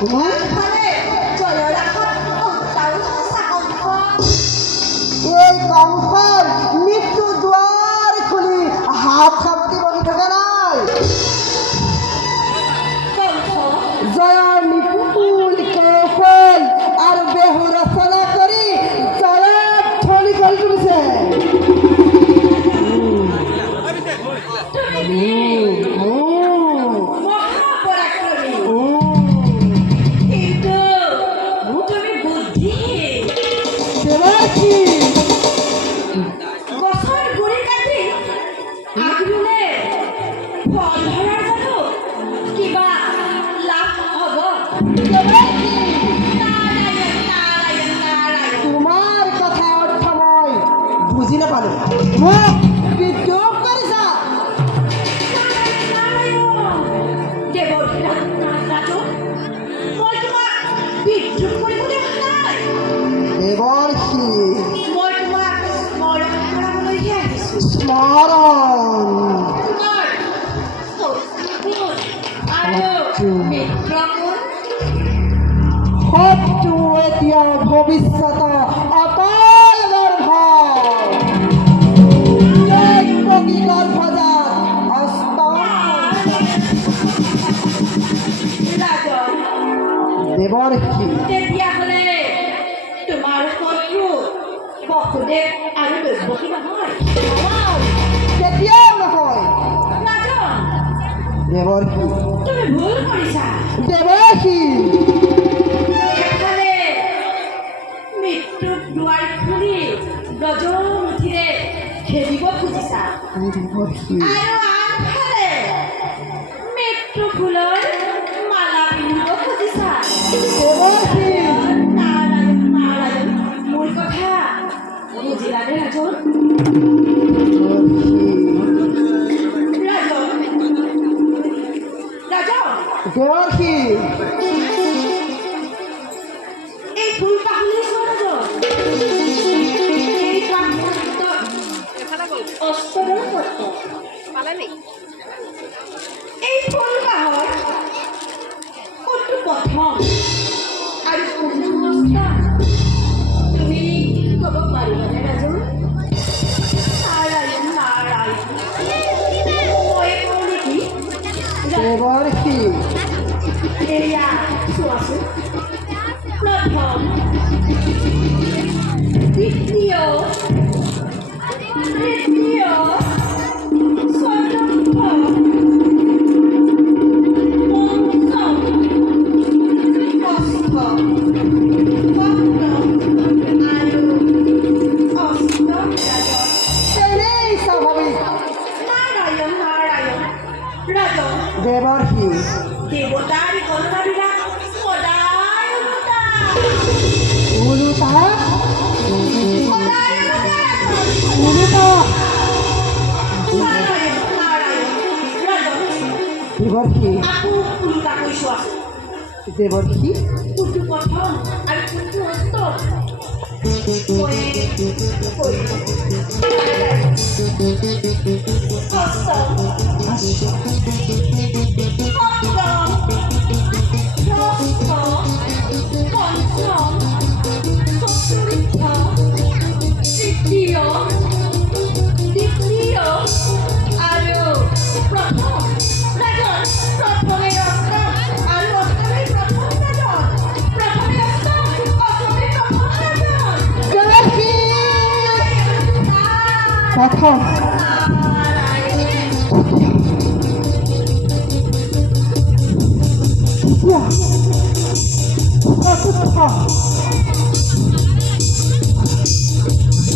এই কঙ্কর মৃত্যু দুয়ার খুলি হাত সামনে বসে থাকে নাই জয়া নিপুল কৌশল আর বেহু রচনা করি জয়া ঠলি করে তুলেছে। তোমার কথা অর্থময় বুঝি না পারো মুখ বিদ্রোহ করেছা। এবার কি শত্ৰু এতিয়া ভৱিষ্যত অতল গৰ্ভ গৰ্ভজাত অস্ত দেৱৰ্ষি তেতিয়াহ'লে তোমাৰ শত্ৰু বসুদেৱ আৰু দৈৱকী নহয়? কেতিয়াও নহয় ৰাজন, দেৱৰ্ষি তুমি ভুল কৰিছা। দেৱৰ্ষি এফালে মৃত্যুক দুৱাৰ খুলি ব্ৰজমুঠিৰে খেদিব খুজিছা দেৱৰ্ষি আৰু আনফালে মৃত্যু ফুলৰ মালা পিন্ধিব খুজিছা। দেৱৰ্ষি নাৰায়ণ নাৰায়ণ, মোৰ কথা বুজিলানে ৰাজন? ৰাজন ৰাজন, দেৱৰ্ষি এই ফুল পাহৰি চোৱা ৰাজন। এই কামত অষ্টদল পত্ৰ এই ফুল পাহৰ কোনটো প্ৰথম আৰু কোনটো অষ্টম তুমি ক'ব পাৰিবানে ৰাজন? নাৰায়ণ নাৰায়ণ, মই কওঁ নেকি? দেৱৰ্ষি এয়া চোৱাচোন, প্ৰথম দ্বিতীয় তৃতীয় চতুৰ্থ পঞ্চম ষষ্ঠ সপ্তম আৰু অষ্টম ৰাজন। এনেই স্বাভাৱিক নাৰায়ণ নাৰায়ণ, ৰাজন দেৱৰ্ষি দেৱতাৰ গণনাবিলাক সদায় উলুটা সদায় উলুটা নাৰায়ণ নাৰায়ণ, ৰাজন দেৱৰ্ষি আকৌ উল্টা কৈ চোৱাচোন, দেৱৰ্ষি কোনটো প্ৰথম আৰু কোনটো অষ্টম মই কৈ অষ্টম সপ্তম ষষ্ঠ পঞ্চম চতুৰ্থ তৃতীয় দ্বিতীয় আৰু প্ৰথম ৰাজন। প্ৰথমে অষ্টম আৰু অষ্টমে প্ৰথম ৰাজন। প্ৰথমে অষ্টম অষ্টমে প্ৰথম ৰাজন। দেৱৰ্ষি প্ৰথম চতুৰ্থ